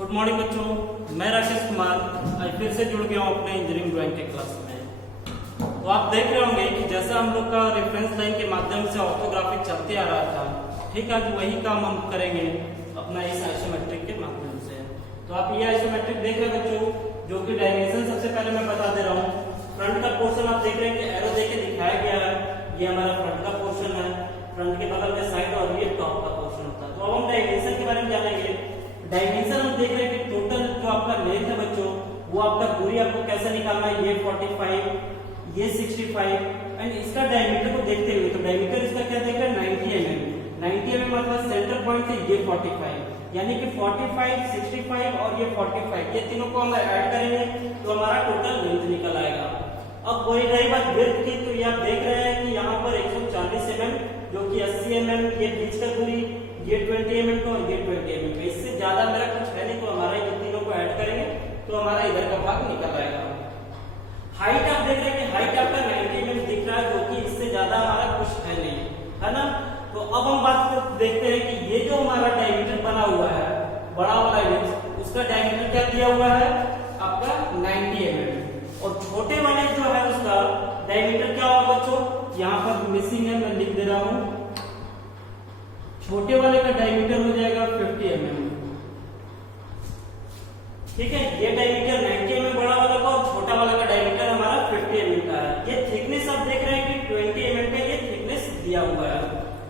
Good morning बच्चों, मैं राकेश कुमार आज फिर से जुड़ गया हूँ अपने इंजीनियरिंग ड्राइंग के क्लास में। तो आप देख रहे होंगे कि जैसा हम लोग का रेफरेंस लाइन के माध्यम से ऑर्थोग्राफिक चलते आ रहा था, ठीक है, आज वही काम हम करेंगे अपना इस आइसोमेट्रिक के माध्यम से। तो आप ये आइसोमेट्रिक देख रहे हैं बच्चों, जो कि डायमेंशन सबसे पहले मैं बता दे रहा हूँ। फ्रंट का पोर्शन आप देख रहे हैं कि एरो देके दिखाया गया है, ये हमारा फ्रंट का पोर्शन है, फ्रंट के बगल में साइड और ये टॉप का पोर्शन होता है। तो अब हम डायमेंशन के बारे में जानेंगे। डायमेंशन हम देख रहे हैं कि टोटल जो आपका लेंथ है बच्चों, वो आपका दूरी आपको कैसे निकालना है, ये 45, ये 65 एंड इसका डायमीटर को देखते हुए, तो डायमीटर इसका क्या देख रहे हैं 90 mm। 90 mm मतलब सेंटर पॉइंट से ये 45, यानी कि 45, 65 और ये 45, ये तीनों को हम ऐड करेंगे तो हमारा टोटल लेंथ निकल आएगा। अब वही रही बात विड्थ की, तो ये आप देख रहे हैं कि यहाँ पर 140 mm जो कि 80 mm, ये बीच का दूरी, ये 20 mm का और ये 20 mm का। इससे ज्यादा मेरा कुछ है नहीं, तो हमारा इन तीनों को ऐड करेंगे तो हमारा इधर का भाग निकल आएगा। हाइट आप देख रहे हैं कि हाइट आपका 90 mm दिख रहा है, जो कि इससे ज्यादा हमारा कुछ है नहीं, है ना। तो अब हम बात देखते हैं कि ये जो हमारा डायमीटर बना हुआ है, बड़ा वाला यूनिट, उसका डायमीटर क्या दिया हुआ है आपका 90 mm, और छोटे वाले जो है उसका डायमीटर क्या होगा बच्चों, यहाँ पर मिसिंग है, मैं लिख दे रहा हूँ। छोटे वाले का डायमीटर हो जाएगा 50 mm, ठीक है। ये डायमीटर 90 mm बड़ा वाला का, और छोटा वाला का डायमीटर हमारा 50 mm का है। ये थिकनेस आप देख रहे हैं कि 20 mm का ये थिकनेस दिया हुआ है।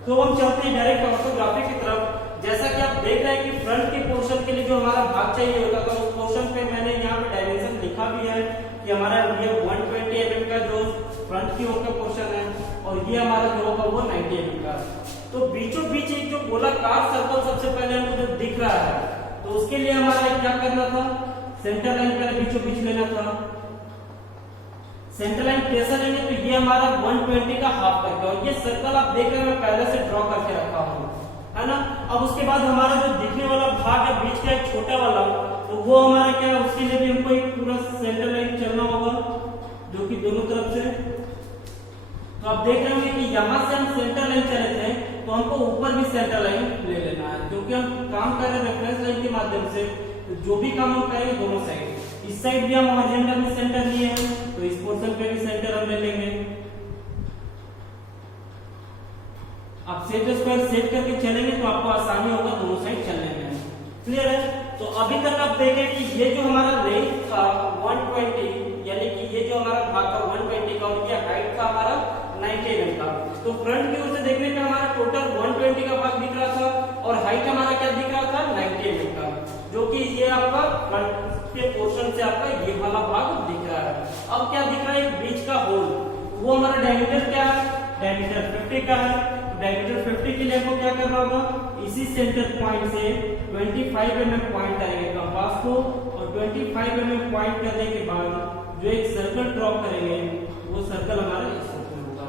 तो हम चलते हैं डायरेक्ट ऑर्थोग्राफी की तरफ। जैसा कि आप देख रहे हैं कि फ्रंट के पोर्शन के लिए जो हमारा भाग चाहिए होता था, उस पोर्शन पे मैंने यहाँ पे डायमेंशन लिखा भी है कि हमारा ये 120 mm का जो फ्रंट की ओर का पोर्शन है, और ये हमारा जो होगा वो 90 mm का। तो बीचों बीच एक जो गोलाकार सर्कल सबसे पहले हमको जो दिख रहा है, तो उसके लिए हमारा क्या करना था, सेंटर लाइन पहले बीचों बीच लेना था। सेंटर लाइन कैसे लेंगे, तो ये हमारा 120 का हाफ करके, और ये सर्कल आप देख रहे हैं मैं पहले से ड्रॉ करके रखा हूँ, है ना। अब उसके बाद हमारा जो दिखने वाला भाग है बीच का एक छोटा वाला, तो वो हमारा क्या है, उसके लिए भी हमको एक पूरा सेंटर लाइन चलना होगा, जो कि दोनों तरफ से। तो आप देख रहे होंगे कि यहाँ से हम सेंटर लाइन चले थे, तो हमको ऊपर भी सेंटर लाइन ले लेना है, क्योंकि हम काम कर रहे हैं रेफरेंस लाइन के माध्यम से। तो जो भी काम हम करेंगे दोनों साइड, इस साइड भी हम हॉरिजॉन्टल में सेंटर लिए हैं, तो इस पोर्शन पे भी सेंटर हम ले लेंगे। आप सेट स्क्वायर सेट करके चलेंगे तो आपको आसानी होगा दोनों साइड चलने में, क्लियर है। तो अभी तक आप देखें कि ये जो हमारा लेंथ था 120, यानी कि ये जो हमारा भाग था 120 का, और ये हाइट था हमारा 90 mm का। तो फ्रंट की ओर से देखने पे हमारा टोटल 120 का भाग दिख रहा था, और हाइट हमारा क्या दिख रहा था 90 mm का, जो कि ये आपका फ्रंट के पोर्शन से आपका ये वाला भाग दिख रहा है। अब क्या दिख रहा है, एक बीच का होल, वो हमारा डायमीटर क्या है, डायमीटर 50 का है। डायमीटर 50 के लिए हमको क्या करना होगा, इसी सेंटर पॉइंट से 25 mm पॉइंट करेंगे कंपास को, और 25 mm पॉइंट करने के बाद जो एक सर्कल ड्रॉ करेंगे, वो सर्कल हमारा इस रूप में होगा।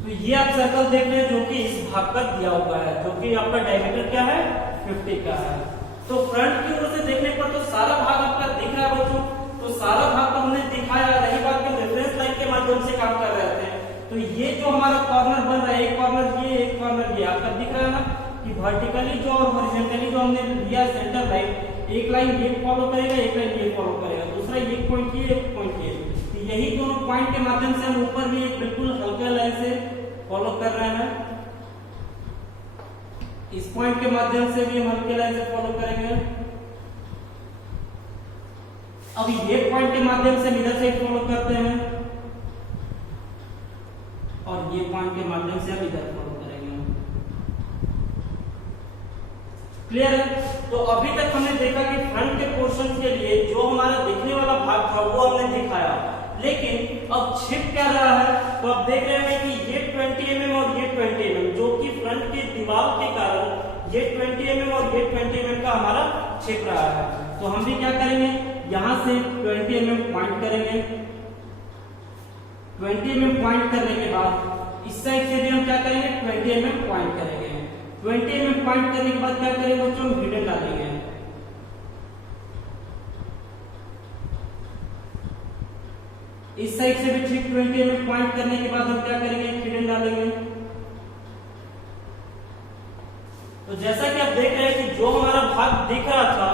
तो ये आप सर्कल देख रहे हैं जो कि इस भाग पर दिया हुआ है, जो कि आपका डायमीटर क्या है 50 का है। तो फ्रंट की ओर से देखने पर तो सारा भाग आपका दिख रहा है बच्चों, तो सारा भाग तो हमने दिखाया। रही बात के रेफरेंस लाइन के माध्यम से काम कर रहे थे, तो ये जो हमारा कॉर्नर बन रहा है, एक कॉर्नर ये, एक कॉर्नर ये, आपका दिख रहा है ना कि वर्टिकली जो और हॉरिजॉन्टली जो हमने लिया सेंटर लाइन, एक लाइन ये फॉलो करेगा, एक लाइन ये फॉलो करेगा, दूसरा एक पॉइंट ये, एक पॉइंट ये। तो यही दोनों पॉइंट के माध्यम से हम ऊपर भी एक बिल्कुल हल्का लाइन से फॉलो कर रहे हैं। इस पॉइंट के माध्यम से भी हम हल्के लाइन से फॉलो करेंगे। अब ये पॉइंट के माध्यम से इधर से फॉलो करते हैं, और ये पॉइंट के माध्यम से हम इधर फॉलो करेंगे, क्लियर है। तो अभी तक हमने देखा कि फ्रंट के पोर्शन के लिए जो हमारा दिखने वाला भाग था वो हमने दिखाया, लेकिन अब छिप क्या रहा है, तो आप देख रहे हैं कि ये 20 mm और ये 20 mm, जो कि फ्रंट की दीवार के कारण ये 20 mm और ये 20 mm का हमारा छिप रहा है। तो हम भी क्या करेंगे, यहां से 20 mm पॉइंट करेंगे। 20 mm पॉइंट करने के बाद इस साइड से भी हम क्या करेंगे, 20 mm पॉइंट करेंगे। 20 mm पॉइंट करने के बाद क्या करेंगे बच्चों, हम हिडन डालेंगे। इस साइड से भी ठीक 20 mm पॉइंट करने के बाद हम क्या करेंगे, हिडन डालेंगे। तो जैसा कि आप देख रहे हैं कि जो हमारा भाग दिख रहा था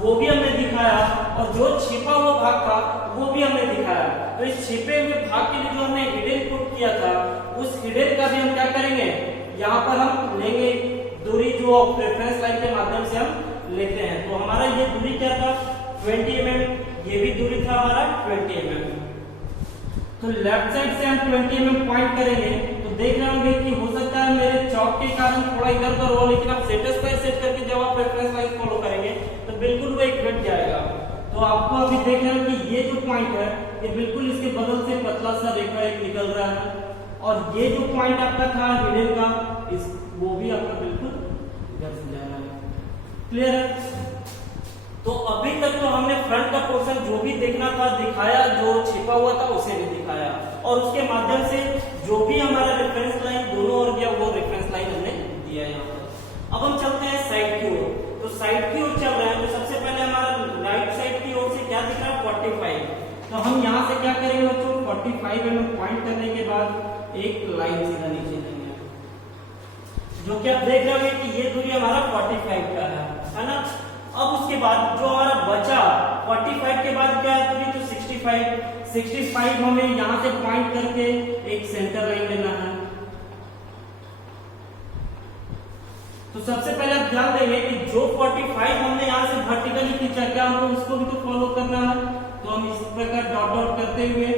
वो भी हमने दिखाया और जो छिपा हुआ भाग था वो भी हमने दिखाया। तो इस छिपे हुए भाग के लिए जो हमने हिडन पुट किया था उस हिडन का भी हम क्या करेंगे, यहाँ पर हम लेंगे दूरी जो रेफरेंस लाइन के माध्यम से हम लेते हैं। तो हमारा ये दूरी क्या था 20 mm, ये भी दूरी था हमारा 20 mm। तो लेफ्ट साइड से हम 20 mm पॉइंट करेंगे तो देख रहे होंगे कि हो सकता है मेरे चौक के कारण थोड़ा इधर उधर हो, लेकिन आप सेट करके जब आप रेफरेंस लाइन फॉलो करेंगे तो बिल्कुल वो एक कट जाएगा। तो आपको अभी देख रहे हो कि ये जो पॉइंट है ये बिल्कुल इसके बगल से पतला सा रेखा एक निकल रहा है और ये जो पॉइंट आपका था हिडन का इस वो भी आपका बिल्कुल इधर से जा रहा है। क्लियर है? तो अभी तक तो हमने फ्रंट का पोर्शन जो भी देखना था दिखाया, जो छिपा हुआ था उसे भी दिखाया और उसके माध्यम से जो भी हमारा रेफरेंस लाइन दोनों ओर गया वो रेफरेंस लाइन हमने दिया यहाँ पर। अब हम चलते हैं साइड की ओर। तो साइड की ओर चल रहे हैं तो सबसे पहले हमारा राइट साइड की ओर से क्या दिख रहा है 45। तो हम यहाँ से क्या करेंगे बच्चों 45 mm पॉइंट करने के बाद एक लाइन सीधा नीचे देंगे, जो कि आप देख रहे होंगे कि ये दूरी हमारा 45 का है ना। अब उसके बाद जो हमारा बचा 45 के बाद क्या है दूरी, तो 65 हमें यहाँ से पॉइंट करके एक सेंटर लाइन लेना है। तो सबसे पहले आप ध्यान देंगे कि जो 45 हमने यहाँ से वर्टिकली खींचा क्या हमको उसको भी तो फॉलो करना है। तो हम इस प्रकार डॉट डॉट करते हुए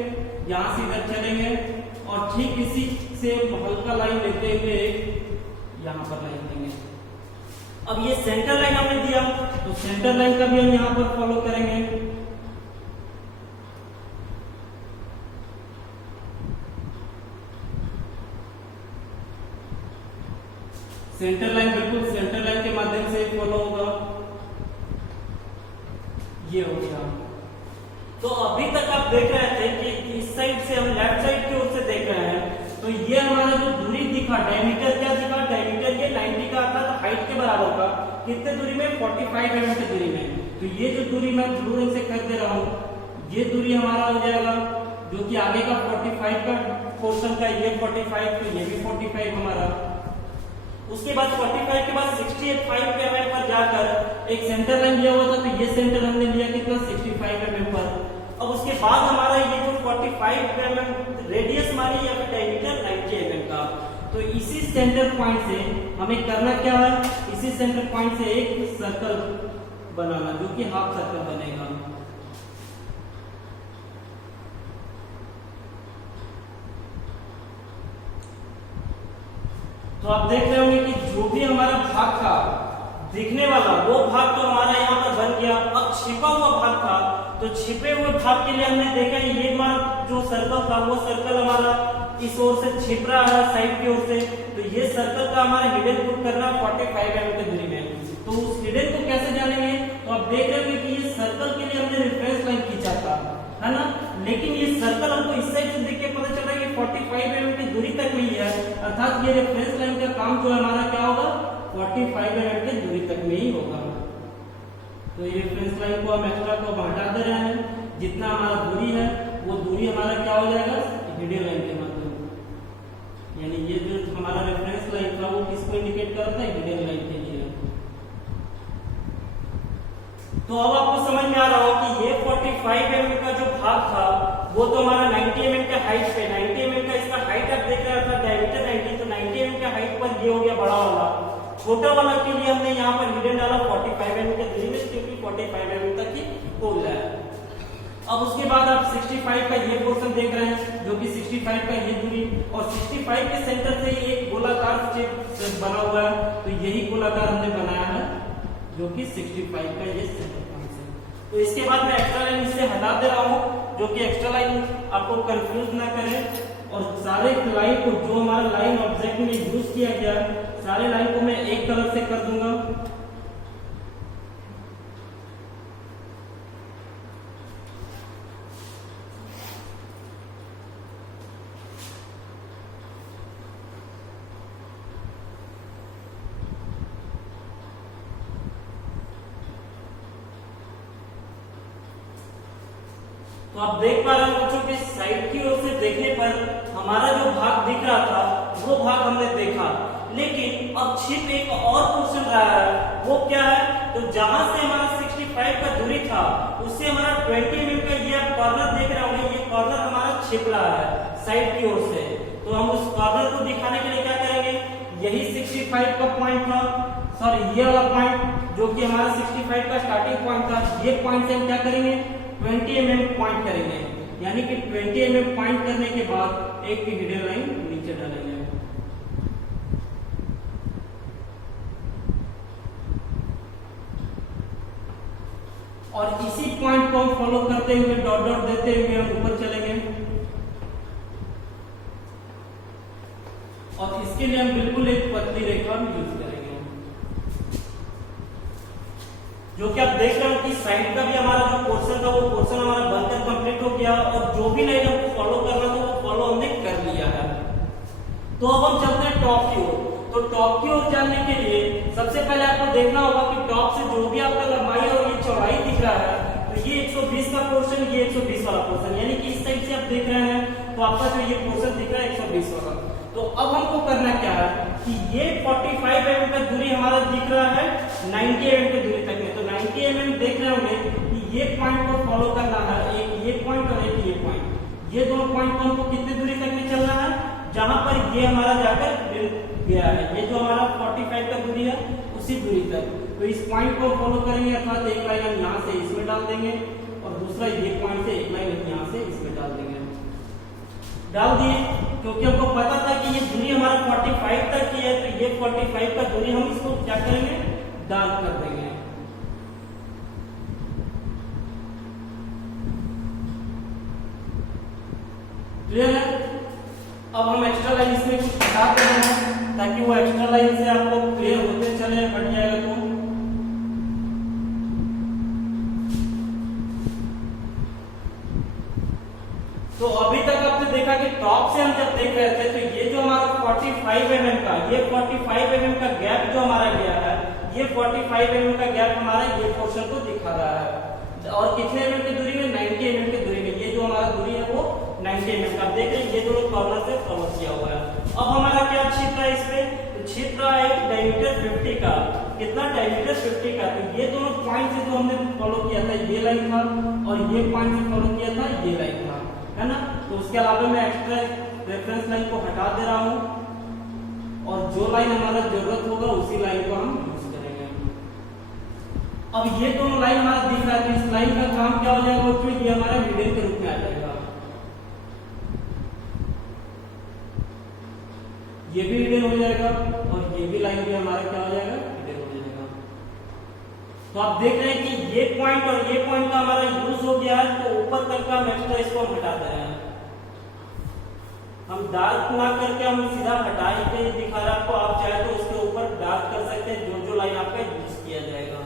यहाँ से इधर चलेंगे और ठीक इसी से हल्का लाइन लेते हुए यहाँ पर लाइन देंगे। अब ये सेंटर लाइन हमने दिया तो सेंटर लाइन का भी हम यहाँ पर फॉलो करेंगे। सेंटर लाइन बिल्कुल सेंटर लाइन के माध्यम से फॉलो होगा। ये हो गया। तो अभी तक आप देख रहे थे कि इस साइड से हम लेफ्ट साइड की ओर से देख रहे हैं तो ये हमारा जो दूरी दिखा डायमीटर क्या दिखा, डायमीटर ये 90 का आता है हाइट के बराबर का, कितने दूरी में 45 mm की दूरी में। तो ये जो दूरी मैं ब्लू रंग से कर दे रहा हूँ ये दूरी हमारा हो जाएगा जो कि आगे का 45 का पोर्शन का ये 45 तो ये भी 45 हमारा। उसके बाद 45 के बाद 65 mm पर जाकर एक सेंटर लाइन लिया हुआ था तो ये सेंटर हमने लिया कितना 65 mm पर। अब उसके बाद हमारा ये जो 45 mm रेडियस मानी या फिर डायमीटर 90 mm का। तो इसी सेंटर पॉइंट से हमें करना क्या है, इसी सेंटर पॉइंट से एक सर्कल बनाना जो कि हाफ सर्कल बनेगा। तो आप देख रहे होंगे कि जो भी हमारा भाग था दिखने वाला वो भाग तो हमारा यहाँ पर बन गया। अब छिपा हुआ भाग था तो छिपे हुए भाग के लिए हमने देखा ये हमारा जो सर्कल था वो सर्कल हमारा इस ओर से छिप रहा है साइड की ओर से। तो ये सर्कल का हमारा हिडन पुट करना 45 mm की दूरी में। तो उस हिडन को कैसे जानेंगे, तो आप देख रहे होंगे कि ये सर्कल के लिए हमने रेफरेंस लाइन खींचा था है ना, लेकिन ये सर्कल हमको इस साइड से देख के पता चल रहा है कि 45 mm की दूरी तक में ही है, अर्थात ये रेफरेंस लाइन का काम जो है हमारा क्या होगा 45 mm की दूरी तक में ही होगा। तो ये रेफरेंस लाइन को हम एक्स्ट्रा को हटा दे रहे हैं, जितना हमारा दूरी है वो दूरी हमारा क्या हो जाएगा हिडन लाइन के माध्यम, यानी ये जो हमारा रेफरेंस लाइन था वो किसको इंडिकेट करता है हिडन लाइन के लिए। तो अब आपको समझ में आ रहा हो कि ये 45 mm का जो भाग था वो तो हमारा 90 mm के हाइट पे 90 mm का इसका हाइट आप देख रहे था डायमीटर 90, तो 90 mm के हाइट पर ये हो गया बड़ा वाला। छोटा वाला के लिए हमने यहाँ पर हिडन डाला 45 mm के दूरी में, क्योंकि 45 mm तक ही होल है। अब उसके बाद आप 65 का ये पोर्शन देख रहे हैं जो कि 65 का ये दूरी और 65 के सेंटर से एक गोलाकार शेप बना हुआ है, तो यही गोलाकार हमने बनाया है जो कि 65 का ये सेंटर पॉइंट है। तो इसके बाद मैं एक्स्ट्रा लाइन इससे हटा दे रहा हूँ जो कि एक्स्ट्रा लाइन आपको कंफ्यूज ना करे, और सारे लाइन को जो हमारा लाइन ऑब्जेक्ट में यूज किया गया सारे लाइन को मैं एक कलर से कर दूंगा। तो आप देख पा रहे हैं बच्चों कि साइड की ओर से देखने पर हमारा जो भाग दिख रहा था वो भाग हमने देखा, लेकिन अब छिप एक और क्वेश्चन रहा है, वो क्या है, तो जहां से हमारा 65 का दूरी था उससे हमारा 20 mm का ये आप कॉर्नर देख रहे होंगे, ये कॉर्नर हमारा छिप रहा है साइड की ओर से। तो हम उस कॉर्नर को दिखाने के लिए क्या करेंगे, यही 65 का पॉइंट था, सॉरी ये वाला पॉइंट जो कि हमारा 65 का स्टार्टिंग पॉइंट था, ये पॉइंट से हम क्या करेंगे 20 mm पॉइंट करेंगे, यानी कि 20 mm पॉइंट करने के बाद एक हिडन लाइन नीचे डालेंगे। और इसी पॉइंट को हम फॉलो करते हुए डॉट डॉट देते हुए हम ऊपर चलेंगे। और इसके लिए हम बिल्कुल एक पतली रेखा यूज करेंगे, जो कि आप देख रहे हो कि साइड का भी हमारा जो पोर्शन था वो पोर्शन हमारा बनकर कंप्लीट हो गया, और जो भी लाइन हमको फॉलो करना था वो फॉलो हमने कर लिया है। तो अब हम चलते हैं टॉप की ओर। तो टॉप की ओर जाने के लिए सबसे पहले आपको देखना होगा कि टॉप से जो भी आपका लंबाई और ये चौड़ाई दिख रहा है, तो ये 120 का पोर्शन, ये 120 वाला पोर्शन, यानी कि इस साइड से आप देख रहे हैं तो आपका जो ये पोर्शन दिख रहा है 120 वाला। तो अब हमको करना क्या है कि ये 45 mm का दूरी हमारा दिख रहा है 90 mm की दूरी तक में। तो 90 mm देख रहे होंगे कि ये पॉइंट को फॉलो करना है, एक ये पॉइंट और एक ये पॉइंट, ये दोनों पॉइंट को हमको कितने दूरी तक में चलना है, जहां पर ये हमारा जाकर गया है, ये जो हमारा 45 का दूरी है उसी दूरी तक। तो इस पॉइंट को फॉलो करेंगे, अर्थात एक लाइन हम यहाँ से इसमें डाल देंगे और दूसरा ये पॉइंट से एक लाइन यहाँ से इसमें डाल देंगे। डाल दिए, क्योंकि हमको पता था कि ये दूरी हमारा 45 तक की है, तो ये 45 का दूरी हम इसको क्या करेंगे, डार्क कर देंगे। क्लियर है? अब हम एक्स्ट्रा लाइन इसमें कुछ हटा देंगे ताकि वो एक्स्ट्रा लाइन से आपको क्लियर होते चले, हट जाएगा तो अभी तक आपने देखा कि टॉप से हम जब देख रहे थे तो ये जो हमारा 45 mm का, ये 45 mm का गैप जो हमारा गया है, ये 45 mm का गैप हमारा ये पोर्शन को दिखा रहा है। और कितने mm की दूरी में, 90 mm की दूरी में, ये जो हमारा दूरी है वो 90 mm का। आप देख रहे हैं ये दोनों कॉर्नर से कवर किया हुआ है। अब हमारा क्या छिप रहा है इसमें, तो छिप रहा है डायमीटर 50 का। कितना, डायमीटर 50 का। तो ये दोनों पॉइंट से जो हमने फॉलो किया था ये लाइन था, और ये पॉइंट से फॉलो किया था ये लाइन था, है ना। तो उसके अलावा मैं एक्स्ट्रा रेफरेंस लाइन को हटा दे रहा हूं, और जो लाइन हमारा जरूरत होगा उसी लाइन को हम यूज करेंगे। अब ये दोनों लाइन हमारा दिख रहा है, तो इस लाइन का काम क्या हो जाएगा, उसमें ये हमारा मीडियन के रूप में आ जाएगा। ये भी हिडन हो जाएगा और ये भी लाइन भी हमारा क्या हो जाएगा, हिडन हो जाएगा। तो आप देख रहे हैं कि ये पॉइंट और ये पॉइंट का हमारा यूज हो गया है, तो ऊपर तक का हम एक्स्ट्रा इसको हम हटा दे रहे हैं। हम डार्क ना करके हम सीधा हटा के दिखा रहे हैं आपको, आप चाहे तो उसके ऊपर डार्क कर सकते हैं जो लाइन आपका यूज किया जाएगा।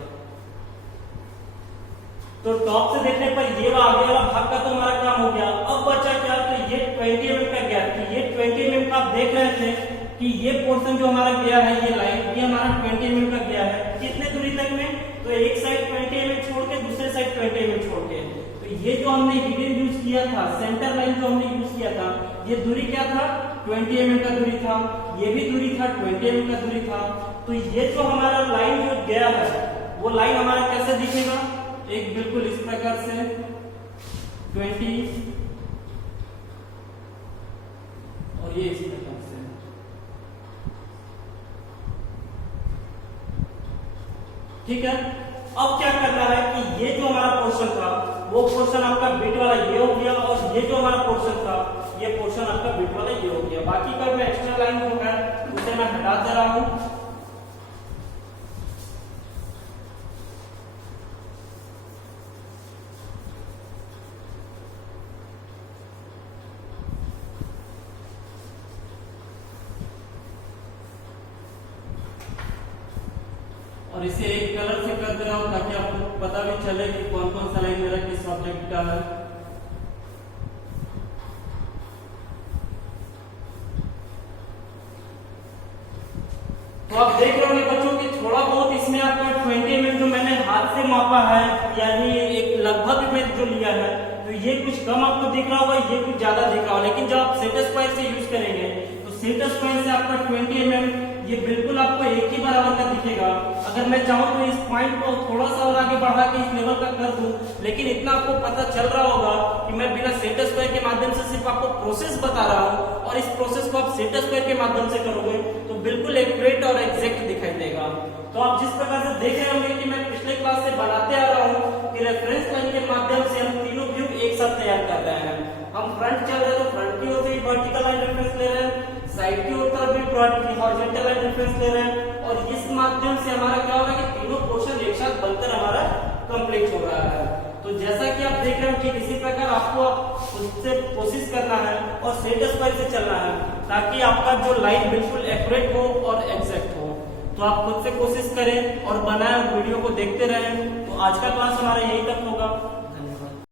तो टॉप से देखने पर ये आगे वाला भाग का तो हमारा काम हो गया। अब बचा क्या, तो ये 20 mm का गैप, ये 20 mm का आप देख रहे थे कि ये पोर्शन जो हमारा गया है, ये लाइन ये हमारा 20 mm का गया है। कितने दूरी तक में, तो एक साइड 20 mm छोड़ के दूसरे साइड 20 mm छोड़ के। तो ये जो हमने हिडन यूज किया था, सेंटर लाइन जो हमने यूज किया था, ये दूरी क्या था, 20 mm का दूरी था, ये भी दूरी था 20 mm का दूरी था। तो ये जो हमारा लाइन जो गया है वो लाइन हमारा कैसे दिखेगा, एक बिल्कुल इस प्रकार से 20 और ये इस प्रकार से। ठीक है, अब क्या करना है कि ये जो हमारा पोर्शन था वो पोर्शन आपका बिट वाला ये हो गया, और ये जो हमारा पोर्शन था ये पोर्शन आपका बिट वाला ये हो गया। बाकी का मैं एक्स्ट्रा लाइन जो है उसे मैं हटा दे रहा हूं। और इसे एक कलर से कर दे रहा हूं ताकि आपको पता भी चले कि कौन कौन सा लाइन मेरा किस ऑब्जेक्ट का है। तो आप देख रहे होंगे बच्चों कि थोड़ा बहुत इसमें आपका 20 mm जो मैंने हाथ से मापा है, यानी एक लगभग में जो लिया है, तो ये कुछ कम आपको दिख रहा होगा, ये कुछ ज्यादा दिख रहा होगा। लेकिन जब आप सेट स्क्वायर से यूज करेंगे तो सेट स्क्वायर से आपका 20 mm ये बिल्कुल आपको अगर मैं चाहूँ तो इस पॉइंट को थोड़ा सा और आगे बढ़ा के इस लेवल का कर दूं, लेकिन इतना आपको पता चल रहा होगा कि मैं बिना सेट स्क्वायर के माध्यम से सिर्फ आपको प्रोसेस बता रहा हूँ, और इस प्रोसेस को आप सेट स्क्वायर के माध्यम से करोगे तो बिल्कुल एक्यूरेट और एग्जैक्ट दिखाई देगा। तो आप जिस प्रकार से देख रहे होंगे कि मैं पिछले क्लास से बनाते आ रहा हूँ कि रेफरेंस लाइन के माध्यम से हम तीनों व्यू एक साथ तैयार कर रहे हैं। हम फ्रंट चल रहे हैं तो फ्रंट की ओर से वर्टिकल लाइन रेफरेंस ले रहे हैं, साइड की ओर तरफ भी हॉरिजॉन्टल लाइन रेफरेंस ले रहे हैं, और इस माध्यम से हमारा क्या हो रहा है कि तीनों पोर्शन एक साथ बनकर हमारा कंप्लीट हो रहा है। तो जैसा कि आप देख रहे हो कि इसी प्रकार आपको उससे कोशिश करना है और सेट स्क्वायर से चलना है, ताकि आपका जो लाइन बिल्कुल एक्यूरेट हो और एग्जैक्ट हो। तो आप खुद से कोशिश करें और बनाए वीडियो को देखते रहें। तो आज का क्लास हमारा यही तक होगा।